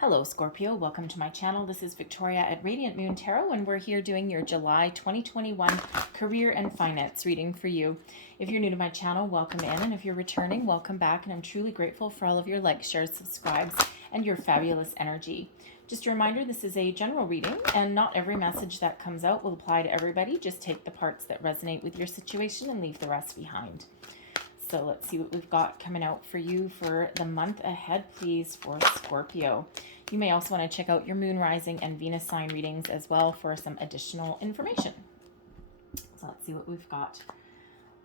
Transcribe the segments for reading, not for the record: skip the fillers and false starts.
Hello Scorpio, welcome to my channel. This is Victoria at Radiant Moon Tarot, and we're here doing your July 2021 career and finance reading for you. If you're new to my channel, welcome in, and if you're returning, welcome back, and I'm truly grateful for all of your likes, shares, subscribes, and your fabulous energy. Just a reminder, this is a general reading, and not every message that comes out will apply to everybody. Just take the parts that resonate with your situation and leave the rest behind. So let's see what we've got coming out for you for the month ahead, please, for Scorpio. You may also want to check out your moon, rising, and Venus sign readings as well for some additional information. So let's see what we've got.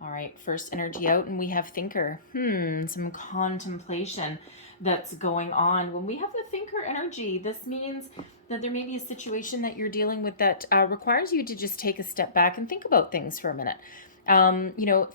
All right, first energy out, and we have thinker. Some contemplation that's going on. When we have the thinker energy, this means that there may be a situation that you're dealing with that requires you to just take a step back and think about things for a minute.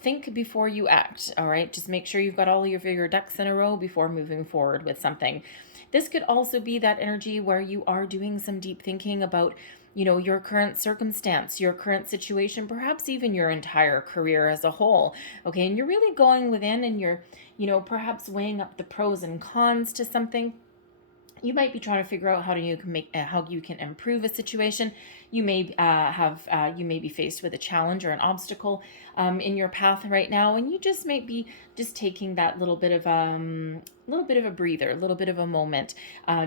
Think before you act. All right. Just make sure you've got all of your ducks in a row before moving forward with something. This could also be that energy where you are doing some deep thinking about, your current circumstance, your current situation, perhaps even your entire career as a whole. Okay. And you're really going within and you're, perhaps weighing up the pros and cons to something. You might be trying to figure out how you can improve a situation. You may be faced with a challenge or an obstacle in your path right now, and you just might be just taking that little bit of a breather, a little bit of a moment,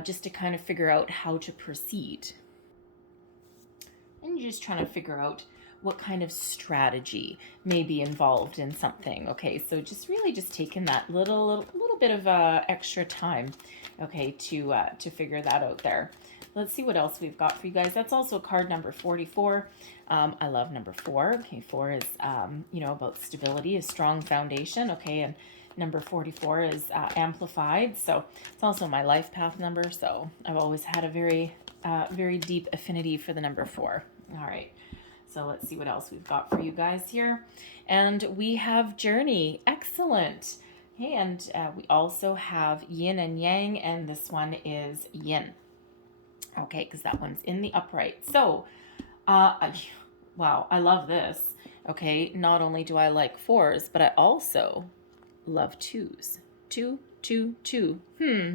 just to kind of figure out how to proceed. And you're just trying to figure out what kind of strategy may be involved in something. Okay, so just really just taking that little bit of extra time, okay, to figure that out there. Let's see what else we've got for you guys. That's also card number 44. I love number 4. Okay, 4 is about stability, a strong foundation. Okay, and number 44 is amplified, so it's also my life path number. So I've always had a very deep affinity for the number 4. All right. So let's see what else we've got for you guys here. And we have journey. Excellent. Okay, and we also have yin and yang, and this one is yin. Okay, because that one's in the upright. So, wow, I love this. Okay, not only do I like 4s, but I also love 2s. 2, 2, 2.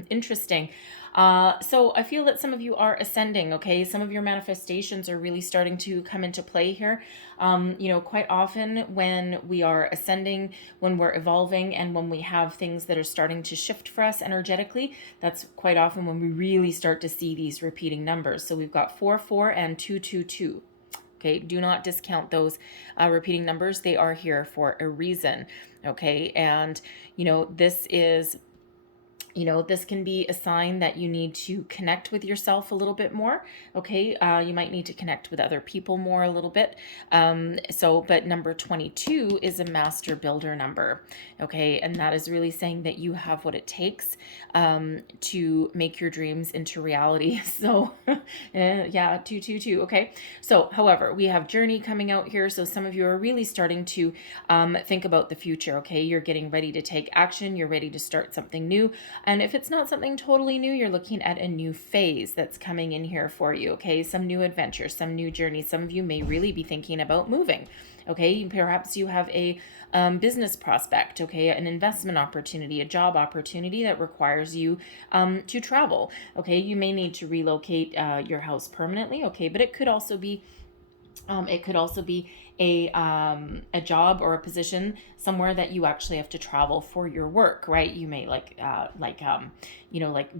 Interesting. So I feel that some of you are ascending, okay? Some of your manifestations are really starting to come into play here. Quite often when we are ascending, when we're evolving, and when we have things that are starting to shift for us energetically, that's quite often when we really start to see these repeating numbers. So we've got 4, 4, and 2, 2, 2. Okay, do not discount those repeating numbers. They are here for a reason. Okay, and this can be a sign that you need to connect with yourself a little bit more. Okay, you might need to connect with other people more a little bit. But number 22 is a master builder number. Okay, and that is really saying that you have what it takes to make your dreams into reality. So, yeah, 222. Okay, so however, we have journey coming out here. So some of you are really starting to think about the future. Okay, you're getting ready to take action. You're ready to start something new. And if it's not something totally new, you're looking at a new phase that's coming in here for you, okay? Some new adventure, some new journey. Some of you may really be thinking about moving, okay? Perhaps you have a business prospect, okay? An investment opportunity, a job opportunity that requires you to travel, okay? You may need to relocate your house permanently, okay? But it could also be a job or a position somewhere that you actually have to travel for your work, right? You may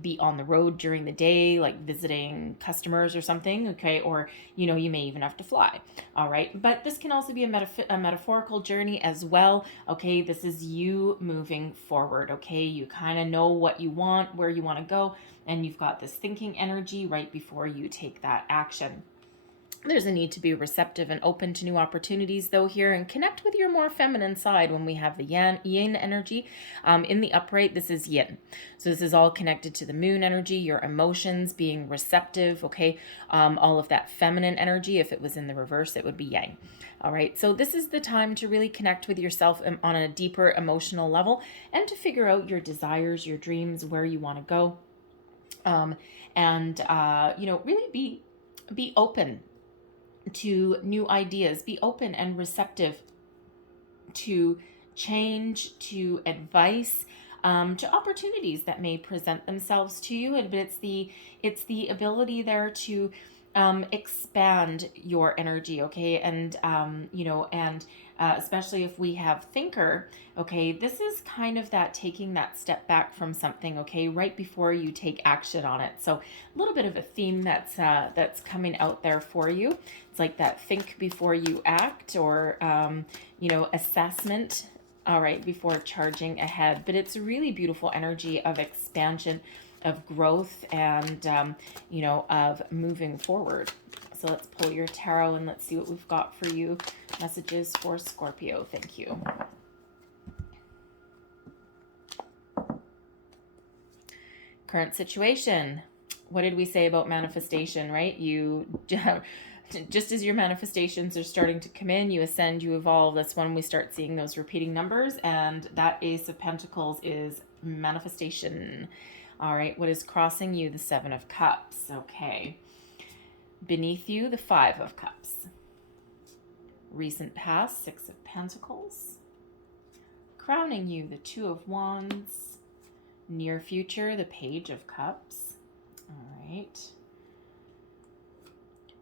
be on the road during the day, like visiting customers or something, okay? Or, you may even have to fly, all right? But this can also be a metaphorical journey as well, okay? This is you moving forward, okay? You kind of know what you want, where you want to go, and you've got this thinking energy right before you take that action. There's a need to be receptive and open to new opportunities, though, here, and connect with your more feminine side when we have the yin energy. In the upright, this is yin. So this is all connected to the moon energy, your emotions, being receptive, okay? All of that feminine energy. If it was in the reverse, it would be yang. All right, so this is the time to really connect with yourself on a deeper emotional level and to figure out your desires, your dreams, where you want to go. Really be open to new ideas. Be open and receptive to change, to advice, to opportunities that may present themselves to you. But it's the ability there to expand your energy, okay? And, especially if we have thinker, okay, this is kind of that taking that step back from something, okay, right before you take action on it. So a little bit of a theme that's coming out there for you. It's like that think before you act, or, assessment, all right, before charging ahead. But it's a really beautiful energy of expansion, of growth, and, of moving forward. So let's pull your tarot and let's see what we've got for you. Messages for Scorpio. Thank you. Current situation. What did we say about manifestation, right? You just as your manifestations are starting to come in, you ascend, you evolve. That's when we start seeing those repeating numbers. And that Ace of Pentacles is manifestation. All right. What is crossing you? The Seven of Cups. Okay. Beneath you, the Five of Cups. Recent past, Six of Pentacles. Crowning you, the Two of Wands. Near future, the Page of Cups. All right.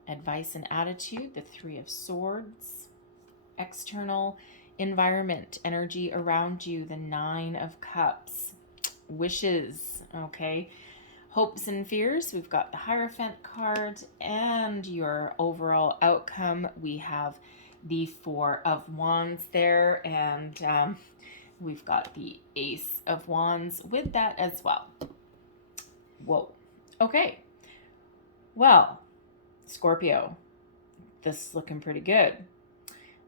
Advice and attitude, the Three of Swords. External environment, energy around you, the Nine of Cups. Wishes, okay. Hopes and fears, we've got the Hierophant card, and your overall outcome, we have the Four of Wands there, and we've got the Ace of Wands with that as well. Whoa. Okay. Well, Scorpio, this is looking pretty good.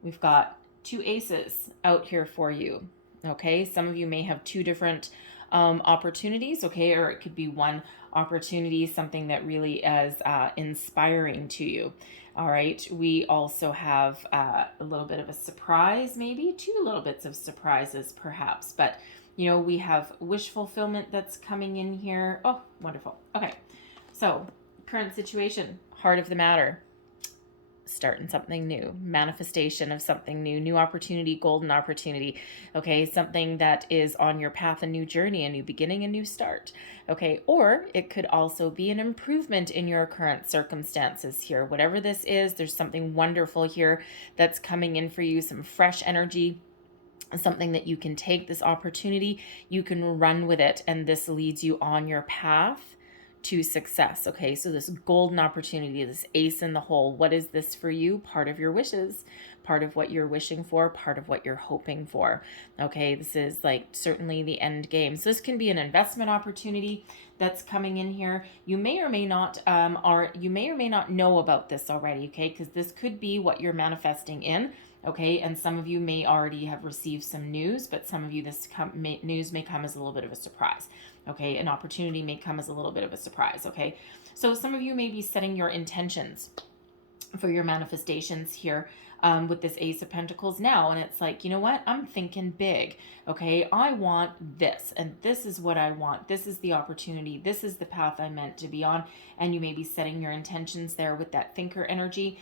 We've got two aces out here for you. Okay. Some of you may have two different opportunities, okay, or it could be one opportunity, something that really is inspiring to you. All right, we also have a little bit of a surprise, maybe two little bits of surprises perhaps, but we have wish fulfillment that's coming in here. Oh, wonderful. Okay, so current situation, heart of the matter. Starting something new, manifestation of something new, new opportunity, golden opportunity, okay, something that is on your path, a new journey, a new beginning, a new start, okay, or it could also be an improvement in your current circumstances here. Whatever this is, there's something wonderful here that's coming in for you, some fresh energy, something that you can take this opportunity, you can run with it, and this leads you on your path to success. Okay, so this golden opportunity, this ace in the hole, what is this for you? Part of your wishes, part of what you're wishing for, part of what you're hoping for. Okay, this is like certainly the end game. So this can be an investment opportunity that's coming in here. You may or may not know about this already, okay, because this could be what you're manifesting in. Okay, and some of you may already have received some news, but some of you news may come as a little bit of a surprise. Okay, an opportunity may come as a little bit of a surprise. Okay, so some of you may be setting your intentions for your manifestations here with this Ace of Pentacles now, and it's like, you know what, I'm thinking big. Okay, I want this, and this is what I want. This is the opportunity. This is the path I'm meant to be on. And you may be setting your intentions there with that thinker energy.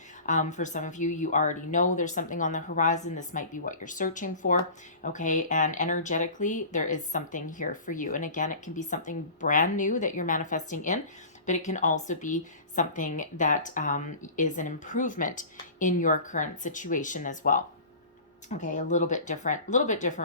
For some of you, you already know there's something on the horizon. This might be what you're searching for. Okay, and energetically, there is something here for you. And again, it can be something brand new that you're manifesting in, but it can also be something that is an improvement in your current situation as well. Okay, a little bit different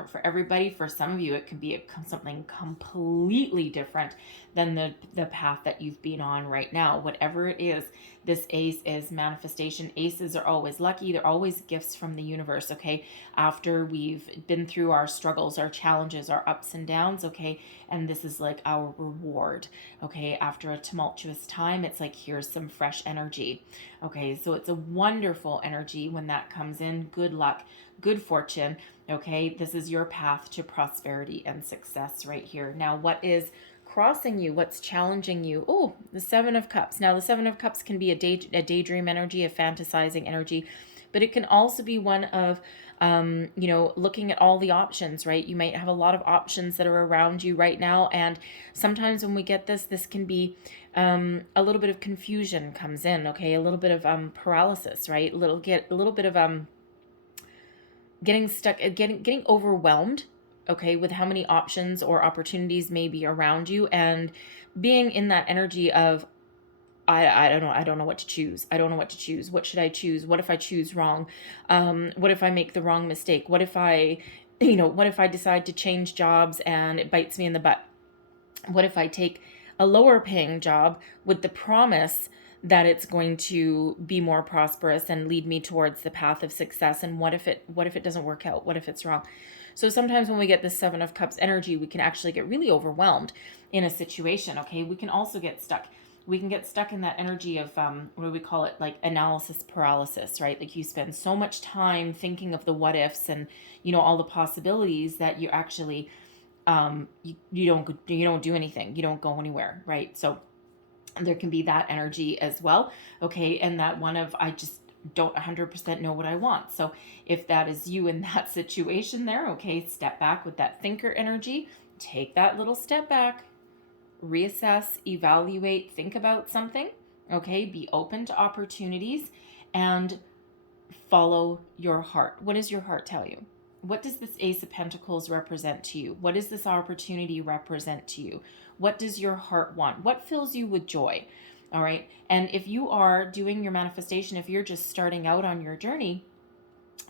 for everybody. For some of you, it could be something completely different than the path that you've been on right now. Whatever it is, this ace is manifestation. Aces are always lucky. They're always gifts from the universe, okay? After we've been through our struggles, our challenges, our ups and downs, okay? And this is like our reward, okay? After a tumultuous time, it's like, here's some fresh energy, okay? So it's a wonderful energy when that comes in. Good luck, good fortune, okay? This is your path to prosperity and success right here. Now, what is crossing you? What's challenging you? Oh, the Seven of Cups. Now, the Seven of Cups can be a daydream energy, a fantasizing energy, but it can also be one of, looking at all the options, right? You might have a lot of options that are around you right now. And sometimes when we get this can be a little bit of confusion comes in, okay? A little bit of paralysis, right? A little bit of getting stuck, getting overwhelmed okay, with how many options or opportunities may be around you, and being in that energy of, I don't know. I don't know what to choose. I don't know what to choose. What should I choose? What if I choose wrong? What if I make the wrong mistake? What if what if I decide to change jobs and it bites me in the butt? What if I take a lower paying job with the promise that it's going to be more prosperous and lead me towards the path of success? And what if it doesn't work out? What if it's wrong? So sometimes when we get this Seven of Cups energy, we can actually get really overwhelmed in a situation. Okay, we can also get stuck. We can get stuck in that energy of what do we call it, like analysis paralysis, right? Like you spend so much time thinking of the what ifs and all the possibilities that you actually you don't do anything. You don't go anywhere, right? So there can be that energy as well. Okay, and that one of, I just don't 100% know what I want. So if that is you in that situation there, okay, step back with that thinker energy. Take that little step back, reassess, evaluate, think about something. Okay, be open to opportunities and follow your heart. What does your heart tell you? What does this Ace of Pentacles represent to you? What does this opportunity represent to you? What does your heart want? What fills you with joy? All right. And if you are doing your manifestation, if you're just starting out on your journey,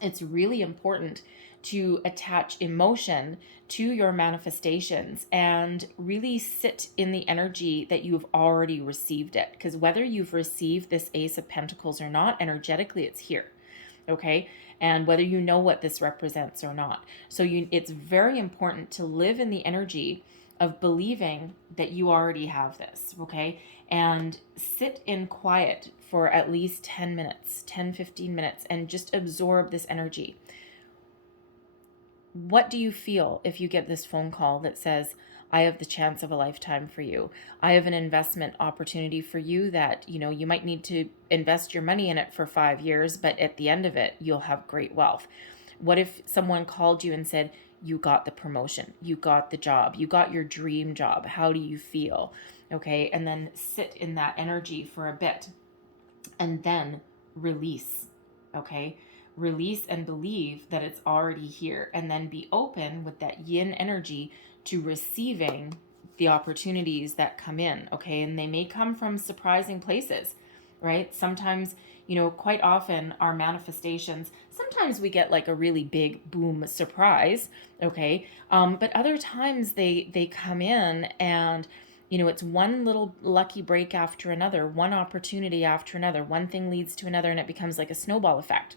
it's really important to attach emotion to your manifestations and really sit in the energy that you've already received it. Because whether you've received this Ace of Pentacles or not, energetically, it's here. Okay, and whether you know what this represents or not. So it's very important to live in the energy of believing that you already have this, okay? And sit in quiet for at least 10 minutes, 10-15 minutes, and just absorb this energy. What do you feel if you get this phone call that says, I have the chance of a lifetime for you. I have an investment opportunity for you that, you might need to invest your money in it for 5 years, but at the end of it, you'll have great wealth. What if someone called you and said, you got the promotion, you got the job, you got your dream job. How do you feel? Okay. And then sit in that energy for a bit and then release. Okay. Release and believe that it's already here, and then be open with that yin energy to receiving the opportunities that come in, okay? And they may come from surprising places, right? Sometimes, quite often our manifestations, sometimes we get like a really big boom surprise, okay? But other times they come in and, it's one little lucky break after another, one opportunity after another, one thing leads to another, and it becomes like a snowball effect.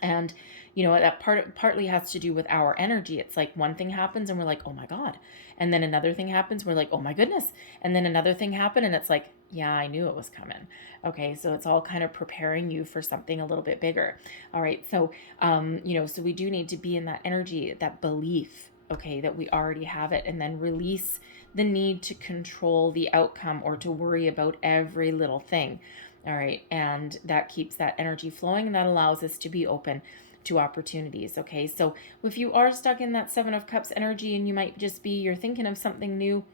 And that partly has to do with our energy. It's like one thing happens and we're like, oh my God. And then another thing happens, we're like, oh my goodness. And then another thing happened and it's like, yeah, I knew it was coming. Okay, so it's all kind of preparing you for something a little bit bigger. All right, so so we do need to be in that energy, that belief, okay, that we already have it, and then release the need to control the outcome or to worry about every little thing. All right. And that keeps that energy flowing, and that allows us to be open to opportunities. Okay. So if you are stuck in that Seven of Cups energy, and you're thinking of something new,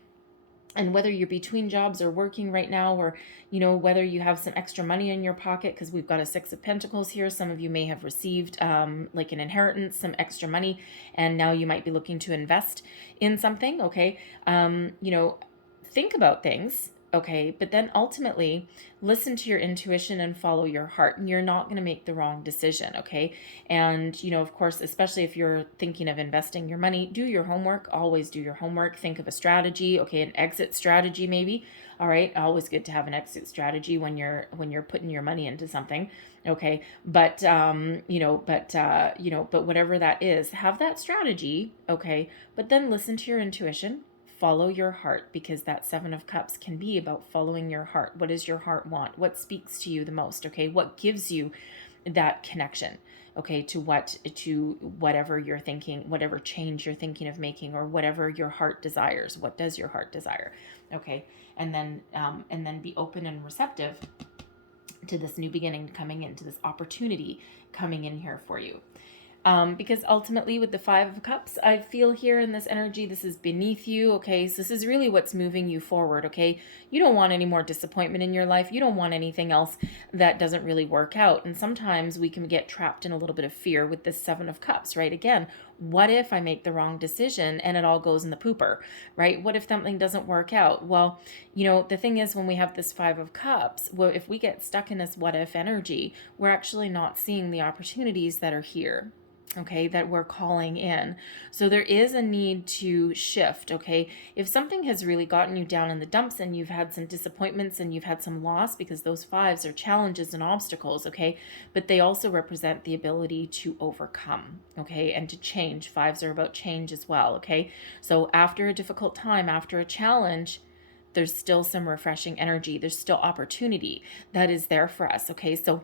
and whether you're between jobs or working right now, or, whether you have some extra money in your pocket, because we've got a Six of Pentacles here. Some of you may have received like an inheritance, some extra money, and now you might be looking to invest in something. Okay. Think about things. Okay, but then ultimately listen to your intuition and follow your heart, and you're not going to make the wrong decision. Okay. And, of course, especially if you're thinking of investing your money, do your homework, always do your homework. Think of a strategy. Okay. An exit strategy, maybe. All right. Always good to have an exit strategy when you're putting your money into something. Okay. But, but whatever that is, have that strategy. Okay. But then listen to your intuition. Follow your heart, because that Seven of Cups can be about following your heart. What does your heart want? What speaks to you the most? Okay. What gives you that connection? Okay. To whatever you're thinking, whatever change you're thinking of making, or whatever your heart desires. What does your heart desire? Okay. And then be open and receptive to this new beginning coming in, to this opportunity coming in here for you. Because ultimately with the Five of Cups, I feel here in this energy, this is beneath you. Okay. So this is really what's moving you forward. Okay. You don't want any more disappointment in your life. You don't want anything else that doesn't really work out. And sometimes we can get trapped in a little bit of fear with this Seven of Cups, right? Again, What if I make the wrong decision and it all goes in the pooper, right? What if something doesn't work out? Well, the thing is, when we have this Five of Cups, well, if we get stuck in this what if energy, we're actually not seeing the opportunities that are here, okay, that we're calling in. So there is a need to shift, okay? If something has really gotten you down in the dumps and you've had some disappointments and you've had some loss, because those fives are challenges and obstacles, okay? But they also represent the ability to overcome, okay? And to change. Fives are about change as well, okay? So after a difficult time, after a challenge, there's still some refreshing energy. There's still opportunity that is there for us, okay? So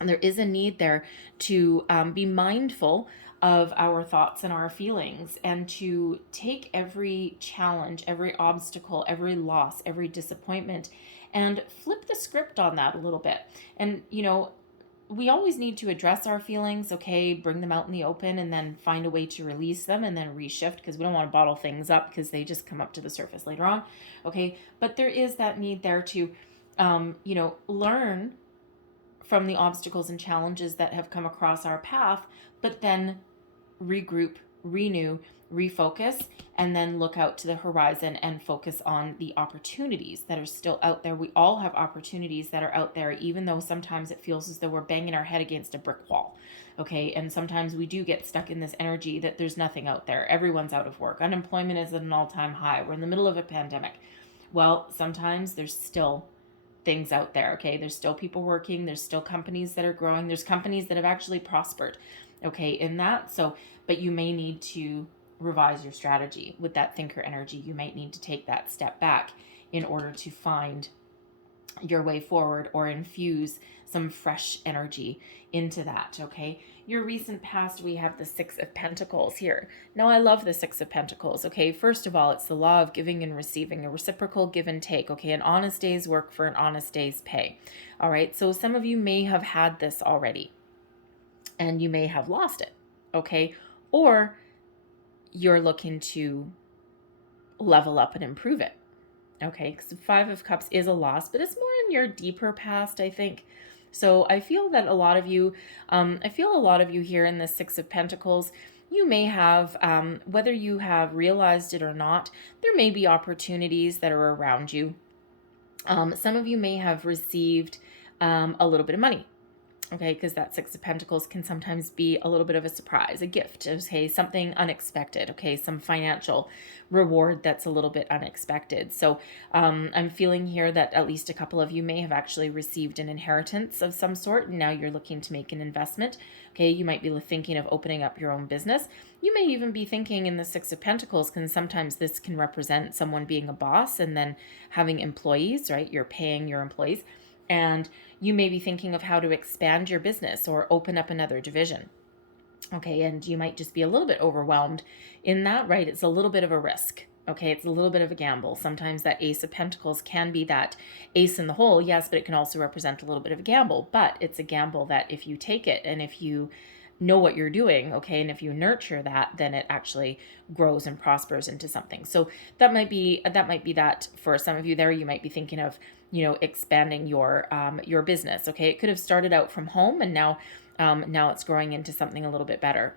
there is a need there to be mindful of our thoughts and our feelings, and to take every challenge, every obstacle, every loss, every disappointment, and flip the script on that a little bit. And, we always need to address our feelings, okay, bring them out in the open, and then find a way to release them and then reshift, because we don't want to bottle things up because they just come up to the surface later on, okay? But there is that need there to, learn from the obstacles and challenges that have come across our path, but then regroup, renew, refocus, and then look out to the horizon and focus on the opportunities that are still out there. We all have opportunities that are out there, even though sometimes it feels as though we're banging our head against a brick wall, okay? And sometimes we do get stuck in this energy that there's nothing out there. Everyone's out of work. Unemployment is at an all-time high. We're in the middle of a pandemic. Well, sometimes there's still things out there, okay? There's still people working. There's still companies that are growing. There's companies that have actually prospered, okay, in that. So, but you may need to revise your strategy with that thinker energy. You might need to take that step back in order to find your way forward, or infuse some fresh energy into that, okay? Your recent past, we have the Six of Pentacles here. Now, I love the Six of Pentacles, okay? First of all, it's the law of giving and receiving, a reciprocal give and take, okay? An honest day's work for an honest day's pay, all right? So some of you may have had this already, and you may have lost it, okay? Or you're looking to level up and improve it, okay? Because the Five of Cups is a loss, but it's more in your deeper past, I think. So I feel that a lot of you, here in the Six of Pentacles, you may have, whether you have realized it or not, there may be opportunities that are around you. Some of you may have received a little bit of money, okay, because that Six of Pentacles can sometimes be a little bit of a surprise, a gift, okay, something unexpected, okay, some financial reward that's a little bit unexpected. So I'm feeling here that at least a couple of you may have actually received an inheritance of some sort, and now you're looking to make an investment, okay? You might be thinking of opening up your own business. You may even be thinking in the Six of Pentacles, because sometimes this can represent someone being a boss and then having employees, right? You're paying your employees, and you may be thinking of how to expand your business or open up another division. Okay, and you might just be a little bit overwhelmed in that, right? It's a little bit of a risk. Okay, it's a little bit of a gamble. Sometimes that Ace of Pentacles can be that ace in the hole, yes, but it can also represent a little bit of a gamble. But it's a gamble that if you take it and if you know what you're doing, okay, and if you nurture that, then it actually grows and prospers into something. So that might be that for some of you there. You might be thinking of, expanding your business. Okay, it could have started out from home, and now it's growing into something a little bit better.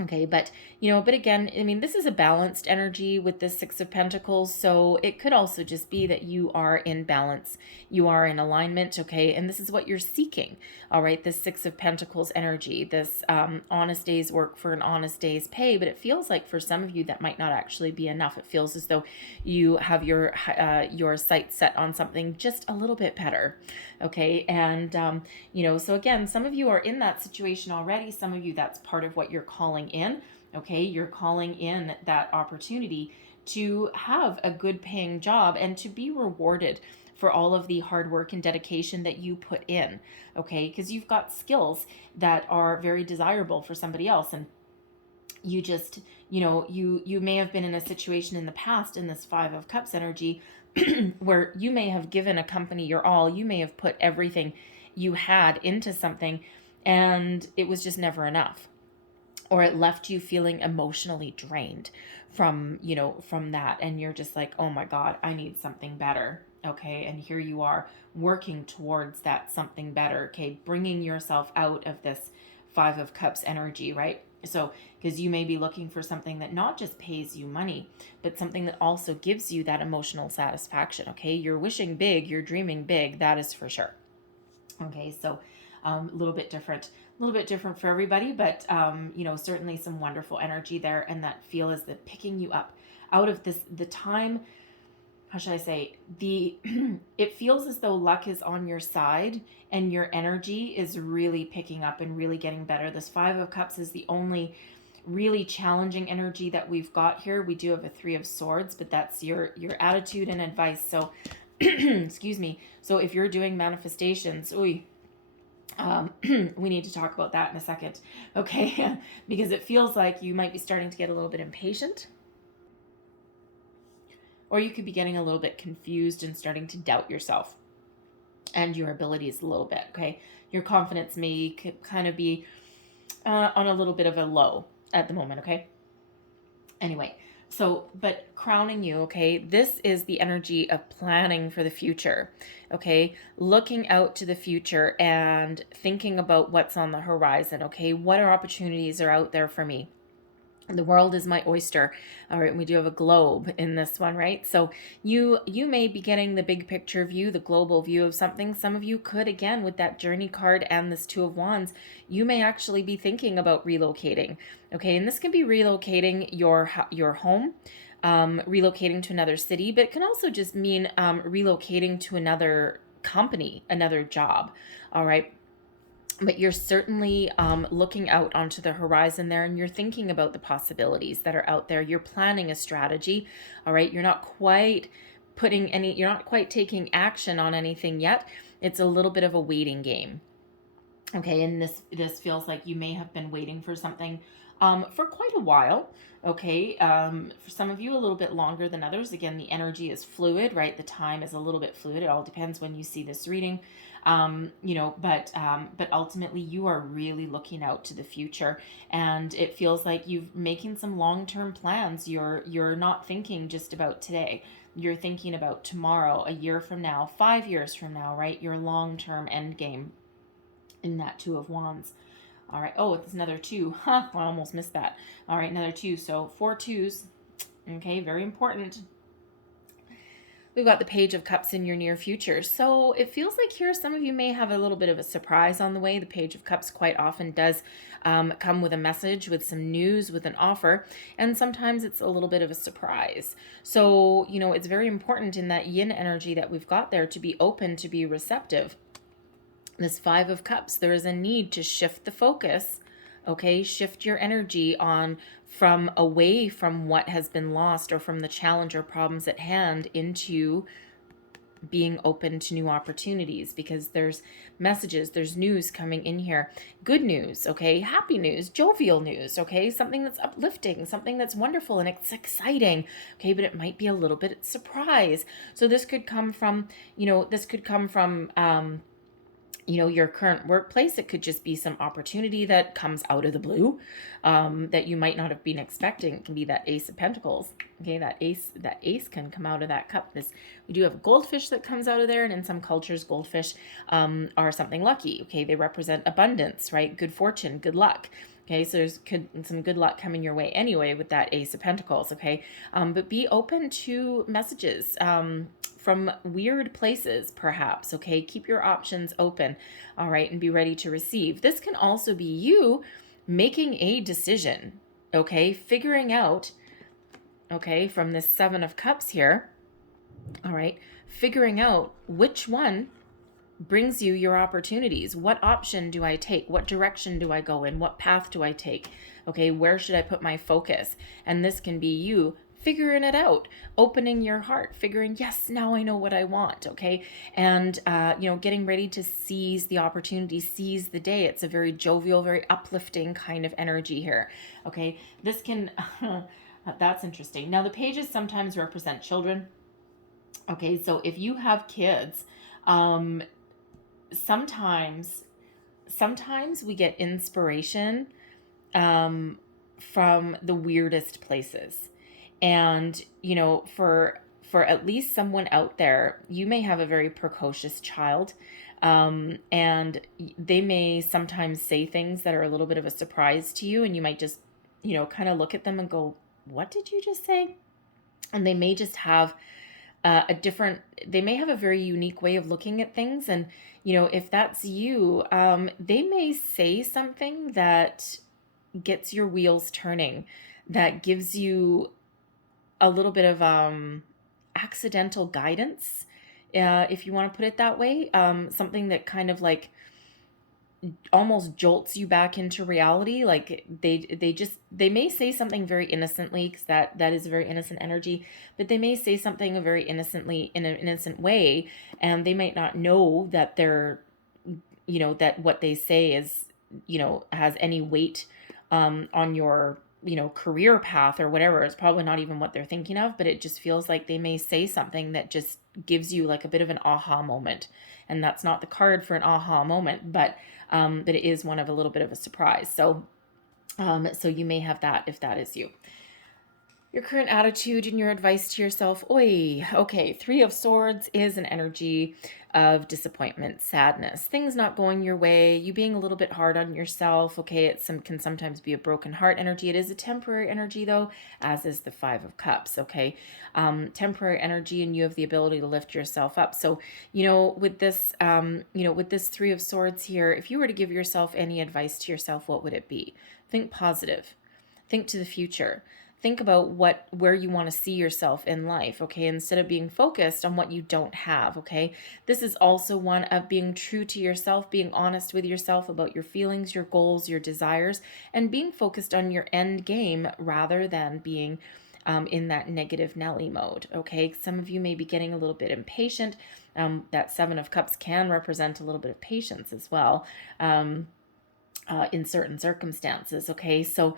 Okay, but again, I mean, this is a balanced energy with this Six of Pentacles, so it could also just be that you are in balance, you are in alignment, okay, and this is what you're seeking, all right, this Six of Pentacles energy, this honest day's work for an honest day's pay. But it feels like for some of you that might not actually be enough. It feels as though you have your sights set on something just a little bit better, okay, and so again, some of you are in that situation already. Some of you, that's part of what you're calling in, okay? You're calling in that opportunity to have a good paying job and to be rewarded for all of the hard work and dedication that you put in, okay? Because you've got skills that are very desirable for somebody else, and you just, you may have been in a situation in the past in this Five of Cups energy where you may have given a company your all, you may have put everything you had into something, and it was just never enough. Or it left you feeling emotionally drained from that. And you're just like, oh my God, I need something better. Okay. And here you are working towards that something better. Okay. Bringing yourself out of this Five of Cups energy, right? So, because you may be looking for something that not just pays you money, but something that also gives you that emotional satisfaction. Okay. You're wishing big, you're dreaming big. That is for sure. Okay. So, a little bit different for everybody, but, certainly some wonderful energy there. And that feel is that picking you up out of the time, how should I say, it feels as though luck is on your side and your energy is really picking up and really getting better. This Five of Cups is the only really challenging energy that we've got here. We do have a Three of Swords, but that's your attitude and advice. So, excuse me. So if you're doing manifestations, we need to talk about that in a second, okay? Because it feels like you might be starting to get a little bit impatient, or you could be getting a little bit confused and starting to doubt yourself and your abilities a little bit, okay? Your confidence may kind of be on a little bit of a low at the moment, okay? Anyway, but crowning you, okay, this is the energy of planning for the future, okay? Looking out to the future and thinking about what's on the horizon, okay? What opportunities are out there for me? The world is my oyster. All right, and we do have a globe in this one, right? So you may be getting the big picture view, the global view of something. Some of you could, again, with that journey card and this Two of Wands, you may actually be thinking about relocating. Okay, and this can be relocating your home, relocating to another city, but it can also just mean relocating to another company, another job. All right. But you're certainly looking out onto the horizon there, and you're thinking about the possibilities that are out there. You're planning a strategy. All right. You're not quite taking action on anything yet. It's a little bit of a waiting game. Okay. And this feels like you may have been waiting for something for quite a while. Okay. For some of you, a little bit longer than others. Again, the energy is fluid, right? The time is a little bit fluid. It all depends when you see this reading. But ultimately you are really looking out to the future, and it feels like you're making some long-term plans. You're not thinking just about today. You're thinking about tomorrow, a year from now, 5 years from now, right? Your long-term end game in that Two of Wands. All right. Oh, it's another two. I almost missed that. All right, another two. So 4 twos. Okay, very important. We've got the Page of Cups in your near future. So it feels like here some of you may have a little bit of a surprise on the way. The Page of Cups quite often does come with a message, with some news, with an offer. And sometimes it's a little bit of a surprise. So, it's very important in that yin energy that we've got there to be open, to be receptive. This Five of Cups, there is a need to shift the focus. Okay, shift your energy from away from what has been lost or from the challenge or problems at hand into being open to new opportunities, because there's messages, there's news coming in here. Good news, okay? Happy news, jovial news, okay? Something that's uplifting, something that's wonderful and it's exciting, okay? But it might be a little bit surprise. So this could come from, your current workplace. It could just be some opportunity that comes out of the blue that you might not have been expecting. It can be that Ace of Pentacles. Okay, that ace can come out of that cup. We do have a goldfish that comes out of there, and in some cultures, goldfish are something lucky. Okay, they represent abundance, right? Good fortune, good luck. Okay, so there's some good luck coming your way anyway with that Ace of Pentacles, okay? But be open to messages from weird places, perhaps, okay? Keep your options open, all right, and be ready to receive. This can also be you making a decision, okay? Figuring out, okay, from this Seven of Cups here, all right, figuring out which one brings you your opportunities. What option do I take? What direction do I go in? What path do I take? Okay, where should I put my focus? And this can be you figuring it out, opening your heart, figuring, yes, now I know what I want, okay? And, getting ready to seize the opportunity, seize the day. It's a very jovial, very uplifting kind of energy here, okay? This can, that's interesting. Now, the pages sometimes represent children, okay? So if you have kids, sometimes we get inspiration from the weirdest places. And, for for at least someone out there, you may have a very precocious child. And they may sometimes say things that are a little bit of a surprise to you, and you might just, kind of look at them and go, what did you just say? And they may just have they may have a very unique way of looking at things. And, if that's you, they may say something that gets your wheels turning, that gives you a little bit of accidental guidance, if you want to put it that way. Something that kind of like almost jolts you back into reality. Like they may say something very innocently, because that is a very innocent energy, but they may say something very innocently in an innocent way, and they might not know that they're, that what they say is, has any weight on your, career path or whatever. It's probably not even what they're thinking of, but it just feels like they may say something that just gives you like a bit of an aha moment. And that's not the card for an aha moment, but it is one of a little bit of a surprise. So you may have that if that is you. Your current attitude and your advice to yourself. Oi, okay. 3 of Swords is an energy of disappointment, sadness, things not going your way, you being a little bit hard on yourself. Okay, can sometimes be a broken heart energy. It is a temporary energy though, as is the 5 of Cups. Okay, temporary energy, and you have the ability to lift yourself up. So, with this, with this 3 of Swords here, if you were to give yourself any advice to yourself, what would it be? Think positive. Think to the future. Think about where you want to see yourself in life, okay? Instead of being focused on what you don't have, okay? This is also one of being true to yourself, being honest with yourself about your feelings, your goals, your desires, and being focused on your end game rather than being in that negative Nelly mode, okay? Some of you may be getting a little bit impatient. That 7 of Cups can represent a little bit of patience as well. In certain circumstances, okay? So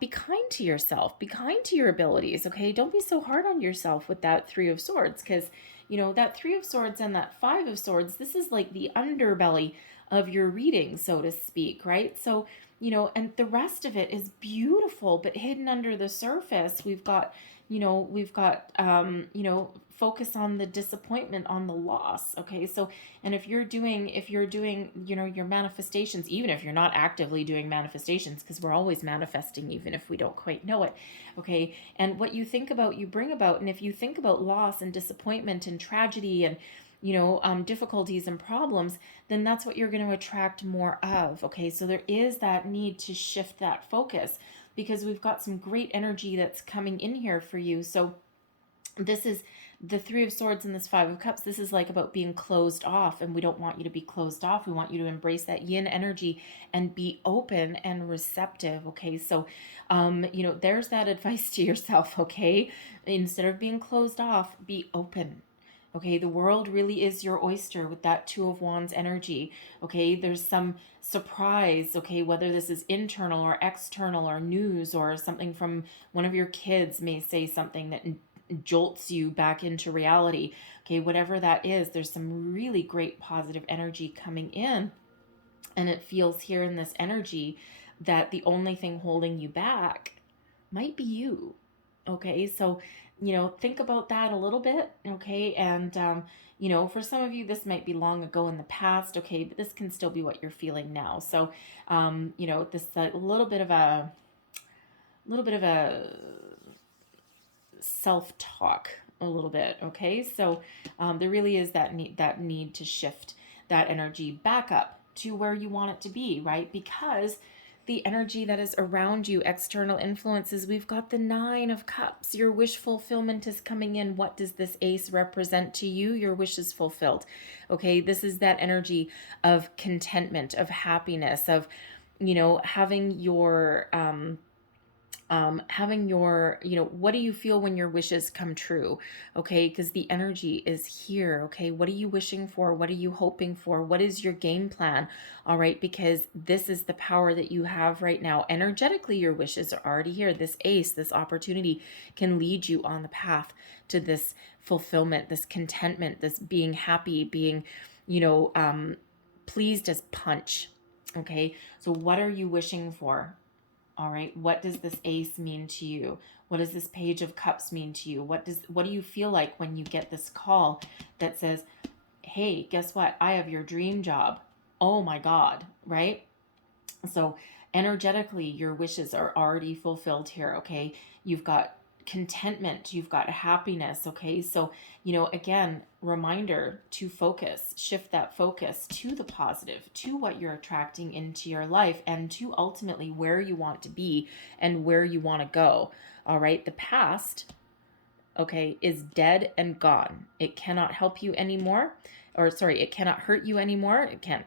be kind to yourself, be kind to your abilities, okay? Don't be so hard on yourself with that 3 of Swords, because, that 3 of Swords and that 5 of Swords, this is like the underbelly of your reading, so to speak, right? So, and the rest of it is beautiful, but hidden under the surface, we've got, focus on the disappointment, on the loss, okay? So, and if you're doing, your manifestations, even if you're not actively doing manifestations, because we're always manifesting, even if we don't quite know it, okay? And what you think about, you bring about. And if you think about loss and disappointment and tragedy and, difficulties and problems, then that's what you're going to attract more of, okay? So there is that need to shift that focus, because we've got some great energy that's coming in here for you. So this is the 3 of Swords and this 5 of Cups. This is like about being closed off, and we don't want you to be closed off. We want you to embrace that yin energy and be open and receptive, okay? So, there's that advice to yourself, okay? Instead of being closed off, be open. Okay, the world really is your oyster with that 2 of Wands energy. Okay, there's some surprise, okay, whether this is internal or external or news, or something from one of your kids may say something that jolts you back into reality. Okay, whatever that is, there's some really great positive energy coming in. And it feels here in this energy that the only thing holding you back might be you. Okay, so, think about that a little bit, okay? And, for some of you, this might be long ago in the past, okay? But this can still be what you're feeling now. So, this a little bit of a self-talk a little bit, okay? So, there really is that need to shift that energy back up to where you want it to be, right? Because the energy that is around you, external influences, we've got the 9 of Cups. Your wish fulfillment is coming in. What does this Ace represent to you? Your wish is fulfilled. Okay, this is that energy of contentment, of happiness, of, having your what do you feel when your wishes come true? Okay, because the energy is here. Okay, what are you wishing for? What are you hoping for? What is your game plan? All right, because this is the power that you have right now. Energetically, your wishes are already here. This Ace, this opportunity can lead you on the path to this fulfillment, this contentment, this being happy, being, pleased as punch. Okay, so what are you wishing for? All right, what does this Ace mean to you? What does this Page of Cups mean to you? What do you feel like when you get this call that says, hey, guess what? I have your dream job. Oh my God, right? So energetically, your wishes are already fulfilled here, okay? You've got contentment, you've got happiness, okay? So, again, reminder to focus, shift that focus to the positive, to what you're attracting into your life, and to ultimately where you want to be and where you want to go, all right? The past, okay, is dead and gone. It cannot help you anymore, or sorry, it cannot hurt you anymore. It can't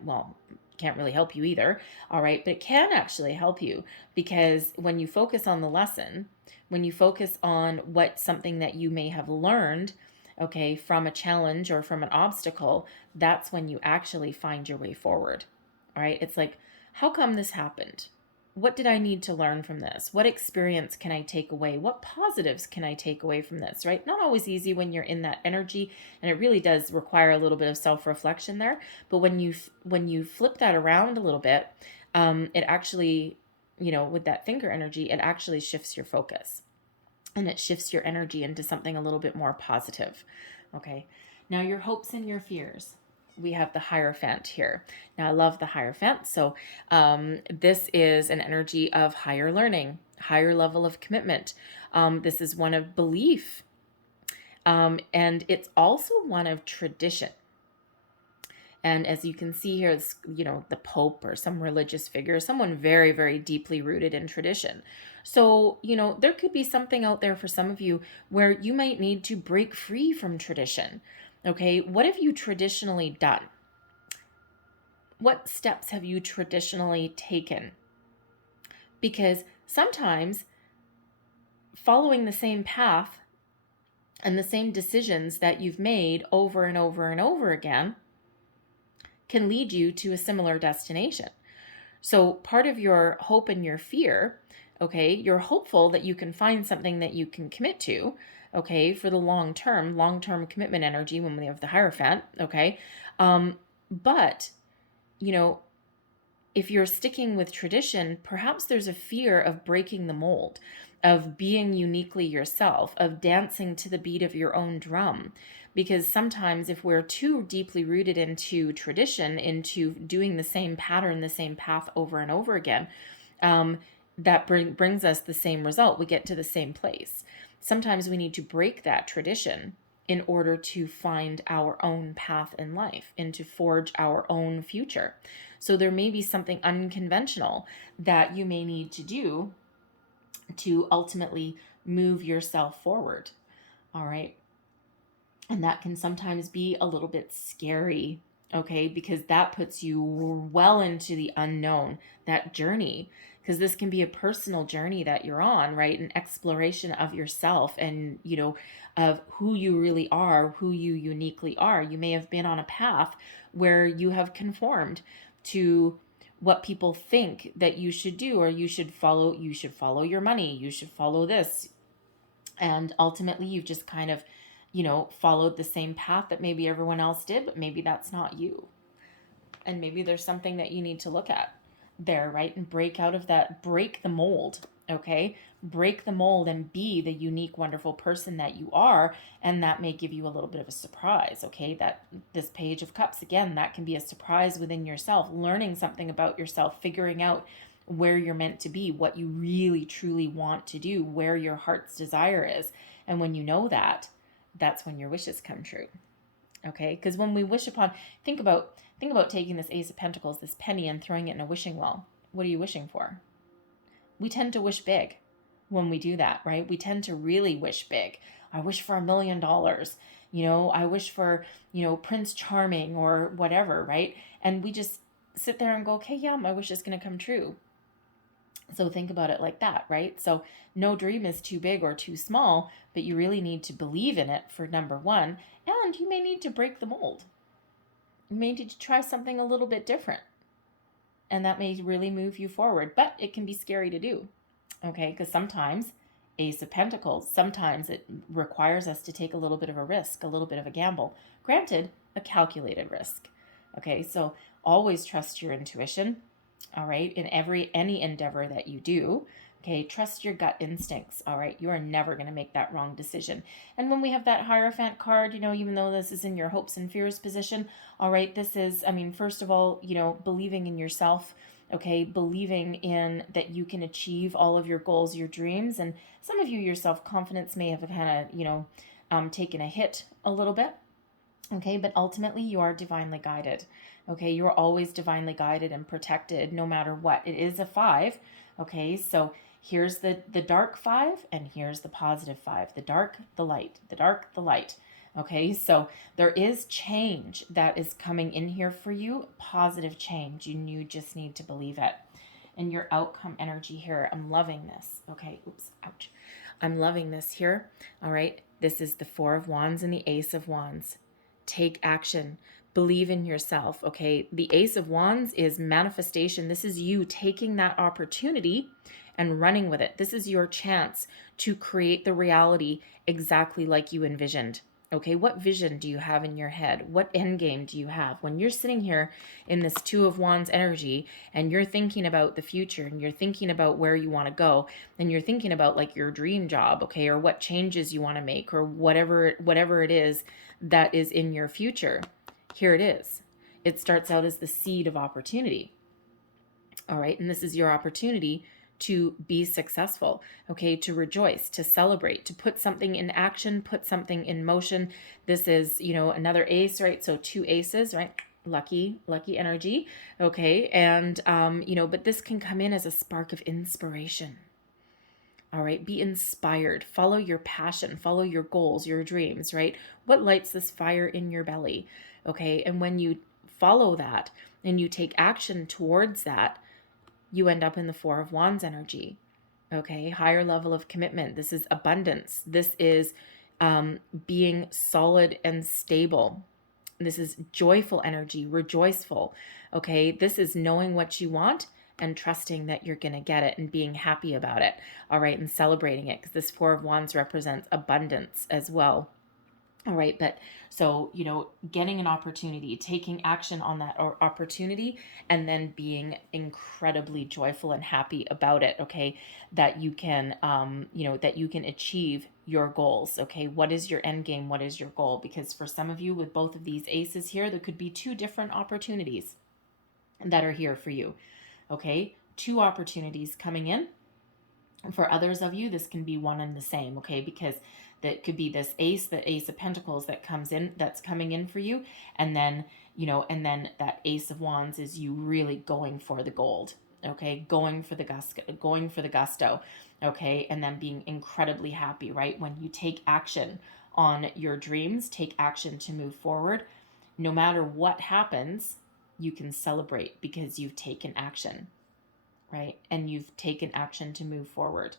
really help you either, all right? But it can actually help you, because when you focus on the lesson, when you focus on something that you may have learned, okay, from a challenge or from an obstacle, that's when you actually find your way forward, all right? It's like, how come this happened? What did I need to learn from this? What experience can I take away? What positives can I take away from this, right? Not always easy when you're in that energy, and it really does require a little bit of self-reflection there. But when you flip that around a little bit, it actually, with that finger energy, it actually shifts your focus, and it shifts your energy into something a little bit more positive, okay? Now, your hopes and your fears. We have the Hierophant here. Now, I love the Hierophant. So this is an energy of higher learning, higher level of commitment. This is one of belief. And it's also one of tradition. And as you can see here, the Pope or some religious figure, someone very, very deeply rooted in tradition. So, there could be something out there for some of you where you might need to break free from tradition. Okay, what have you traditionally done? What steps have you traditionally taken? Because sometimes following the same path and the same decisions that you've made over and over and over again can lead you to a similar destination. So part of your hope and your fear, okay, you're hopeful that you can find something that you can commit to, okay, for the long-term commitment energy when we have the Hierophant, okay? But, if you're sticking with tradition, perhaps there's a fear of breaking the mold, of being uniquely yourself, of dancing to the beat of your own drum. Because sometimes if we're too deeply rooted into tradition, into doing the same pattern, the same path over and over again, that brings us the same result. We get to the same place. Sometimes we need to break that tradition in order to find our own path in life and to forge our own future. So there may be something unconventional that you may need to do to ultimately move yourself forward. All right. And that can sometimes be a little bit scary, okay? Because that puts you well into the unknown, that journey. Because this can be a personal journey that you're on, right? An exploration of yourself and, of who you really are, who you uniquely are. You may have been on a path where you have conformed to what people think that you should do, or you should follow your money, you should follow this. And ultimately you've just kind of, followed the same path that maybe everyone else did, but maybe that's not you. And maybe there's something that you need to look at there, right? And break out of that, break the mold, okay? Break the mold and be the unique, wonderful person that you are. And that may give you a little bit of a surprise, okay? That this Page of Cups, again, that can be a surprise within yourself, learning something about yourself, figuring out where you're meant to be, what you really, truly want to do, where your heart's desire is. And when you know that, that's when your wishes come true. Okay? Because when we wish upon, think about taking this Ace of Pentacles, this penny, and throwing it in a wishing well. What are you wishing for? We tend to wish big when we do that, right? We tend to really wish big. I wish for $1 million. I wish for, Prince Charming or whatever, right? And we just sit there and go, okay, yeah, my wish is going to come true. So think about it like that, right? So no dream is too big or too small, but you really need to believe in it for number one. And you may need to break the mold. You may need to try something a little bit different. And that may really move you forward, but it can be scary to do, okay? Because sometimes, Ace of Pentacles, sometimes it requires us to take a little bit of a risk, a little bit of a gamble. Granted, a calculated risk, okay? So always trust your intuition. All right, in any endeavor that you do, Okay, trust your gut instincts, all right? You are never going to make that wrong decision. And when we have that Hierophant card, you know, even though this is in your hopes and fears position, all right, this is, I mean, first of all, you know, believing in yourself, okay, believing in that you can achieve all of your goals, your dreams. And some of you, your self-confidence may have kind of, you know, taken a hit a little bit, okay, but ultimately you are divinely guided. Okay, you're always divinely guided and protected no matter what. It is a 5, okay, so here's the dark 5 and here's the positive 5. The dark, the light, the dark, the light. Okay, so there is change that is coming in here for you, positive change. You just need to believe it. And your outcome energy here, I'm loving this. Okay, oops, ouch. I'm loving this here. All right, this is the 4 of Wands and the Ace of Wands. Take action. Believe in yourself, okay? The Ace of Wands is manifestation. This is you taking that opportunity and running with it. This is your chance to create the reality exactly like you envisioned. Okay, what vision do you have in your head? What end game do you have? When you're sitting here in this 2 of Wands energy and you're thinking about the future and you're thinking about where you want to go and you're thinking about like your dream job, okay, or what changes you want to make or whatever it is that is in your future, here it is. It starts out as the seed of opportunity. All right, and this is your opportunity to be successful, okay, to rejoice, to celebrate, to put something in action, put something in motion. This is, you know, another ace, right? So 2 aces, right? Lucky energy, okay? And, you know, but this can come in as a spark of inspiration. All right, be inspired, follow your passion, follow your goals, your dreams, right? What lights this fire in your belly, okay? And when you follow that and you take action towards that, you end up in the 4 of Wands energy, okay? Higher level of commitment. This is abundance. This is being solid and stable. This is joyful energy, rejoiceful, okay? This is knowing what you want and trusting that you're going to get it and being happy about it, all right, and celebrating it, because this 4 of Wands represents abundance as well. All right, but so, you know, getting an opportunity, taking action on that opportunity, and then being incredibly joyful and happy about it, okay, that you can, you know, that you can achieve your goals, okay? What is your end game? What is your goal? Because for some of you with both of these aces here, there could be 2 different opportunities that are here for you. Okay, 2 opportunities coming in. For others of you, this can be one and the same, okay, because that could be this ace, the Ace of Pentacles that comes in, that's coming in for you, and then, you know, and then that Ace of Wands is you really going for the gold, okay, going for the gusto, okay, and then being incredibly happy, right? When you take action on your dreams, take action to move forward, no matter what happens, you can celebrate because you've taken action, right? And you've taken action to move forward.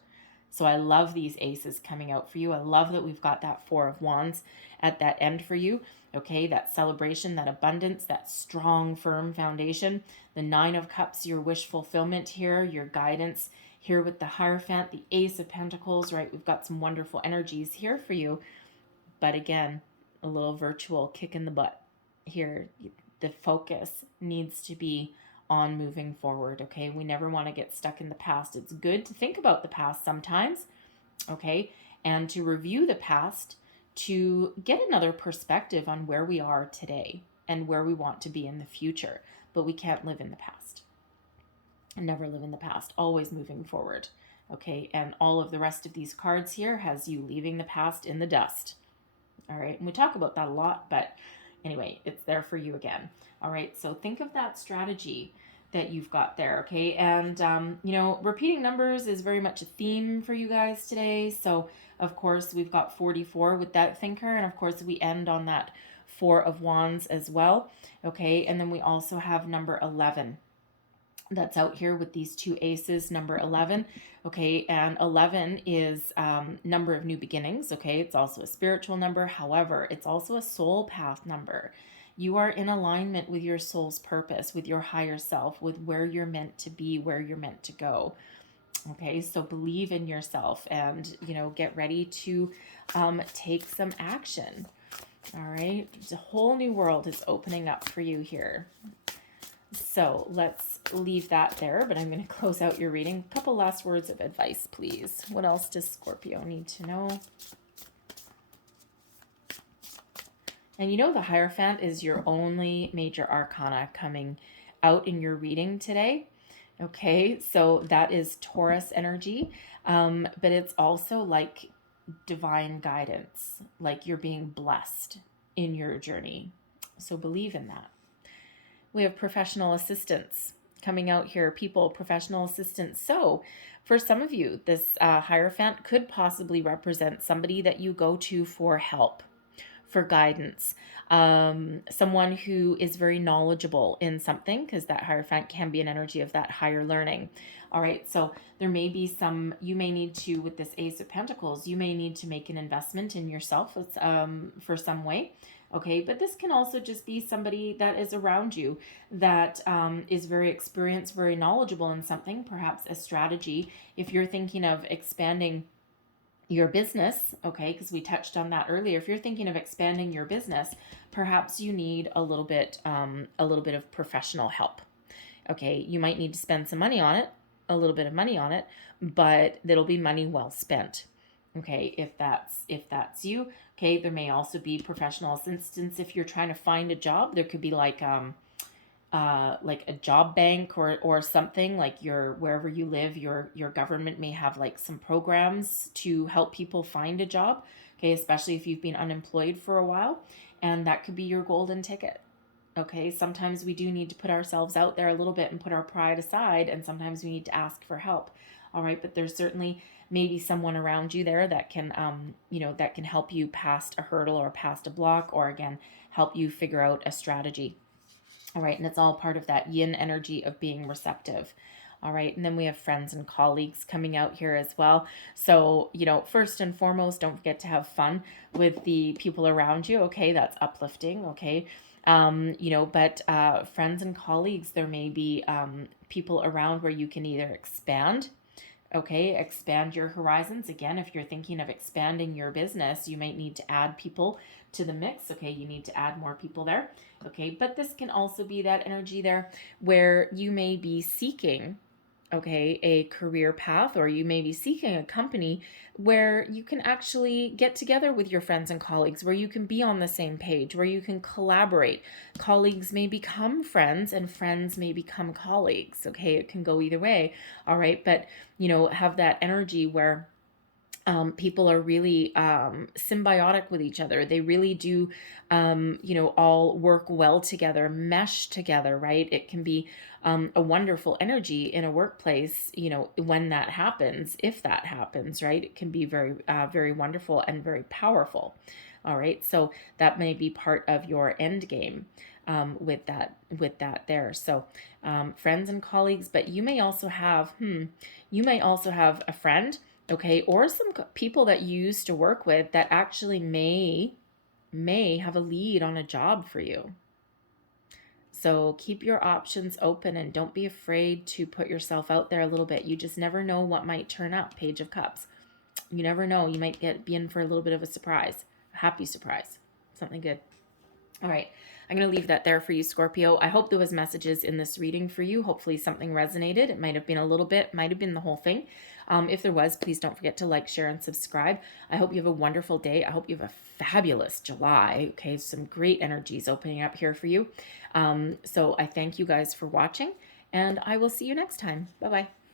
So I love these aces coming out for you. I love that we've got that 4 of Wands at that end for you, okay? That celebration, that abundance, that strong, firm foundation. The 9 of Cups, your wish fulfillment here, your guidance here with the Hierophant, the Ace of Pentacles, right? We've got some wonderful energies here for you. But again, a little virtual kick in the butt here. The focus needs to be on moving forward, okay? We never want to get stuck in the past. It's good to think about the past sometimes, okay? And to review the past to get another perspective on where we are today and where we want to be in the future. But we can't live in the past. And never live in the past. Always moving forward, okay? And all of the rest of these cards here has you leaving the past in the dust. All right, and we talk about that a lot, but anyway, it's there for you again. All right, so think of that strategy that you've got there, okay? And, you know, repeating numbers is very much a theme for you guys today. So, of course, we've got 44 with that thinker, and of course, we end on that 4 of Wands as well, okay? And then we also have number 11. That's out here with these 2 aces, number 11, okay, and 11 is number of new beginnings, okay, it's also a spiritual number, however, it's also a soul path number. You are in alignment with your soul's purpose, with your higher self, with where you're meant to be, where you're meant to go, okay, so believe in yourself and, you know, get ready to take some action, all right, a whole new world is opening up for you here. So let's leave that there, but I'm going to close out your reading. A couple last words of advice, please. What else does Scorpio need to know? And you know the Hierophant is your only major arcana coming out in your reading today. Okay, so that is Taurus energy, but it's also like divine guidance, like you're being blessed in your journey. So believe in that. We have professional assistance coming out here, people, professional assistance. So for some of you, this Hierophant could possibly represent somebody that you go to for help, for guidance, someone who is very knowledgeable in something, because that Hierophant can be an energy of that higher learning. All right, so there may be some, you may need to, with this Ace of Pentacles, you may need to make an investment in yourself for some way. Okay, but this can also just be somebody that is around you that is very experienced, very knowledgeable in something, perhaps a strategy. If you're thinking of expanding your business, okay, because we touched on that earlier. If you're thinking of expanding your business, perhaps you need a little bit of professional help. Okay, you might need to spend some money on it, a little bit of money on it, but it'll be money well spent. Okay, if that's you. Okay, there may also be professional assistance if you're trying to find a job. There could be like a job bank or something, like your, wherever you live, your government may have like some programs to help people find a job. Okay, especially if you've been unemployed for a while, and that could be your golden ticket. Okay, sometimes we do need to put ourselves out there a little bit and put our pride aside, and sometimes we need to ask for help. All right, but there's certainly maybe someone around you there that can that can help you past a hurdle or past a block, or again help you figure out a strategy. All right, and it's all part of that yin energy of being receptive. All right, and then we have friends and colleagues coming out here as well. So, first and foremost, don't forget to have fun with the people around you. Okay, that's uplifting. Okay, but friends and colleagues, there may be people around where you can either expand. Okay, expand your horizons. Again, if you're thinking of expanding your business, you might need to add people to the mix. Okay, you need to add more people there. Okay, but this can also be that energy there where you may be seeking, okay, a career path, or you may be seeking a company where you can actually get together with your friends and colleagues, where you can be on the same page, where you can collaborate. Colleagues may become friends and friends may become colleagues. Okay, it can go either way. All right, but have that energy where people are really symbiotic with each other. They really do, all work well together, mesh together, right? It can be a wonderful energy in a workplace, when that happens, if that happens, right? It can be very, very wonderful and very powerful. All right, so that may be part of your end game with that there. So friends and colleagues, but you may also have a friend, okay, or some people that you used to work with that actually may have a lead on a job for you. So keep your options open and don't be afraid to put yourself out there a little bit. You just never know what might turn up. Page of Cups. You never know. You might be in for a little bit of a surprise, a happy surprise, something good. All right, I'm going to leave that there for you, Scorpio. I hope there was messages in this reading for you. Hopefully something resonated. It might have been a little bit, might have been the whole thing. If there was, please don't forget to like, share, and subscribe. I hope you have a wonderful day. I hope you have a fabulous July. Okay, some great energies opening up here for you. So I thank you guys for watching, and I will see you next time. Bye-bye.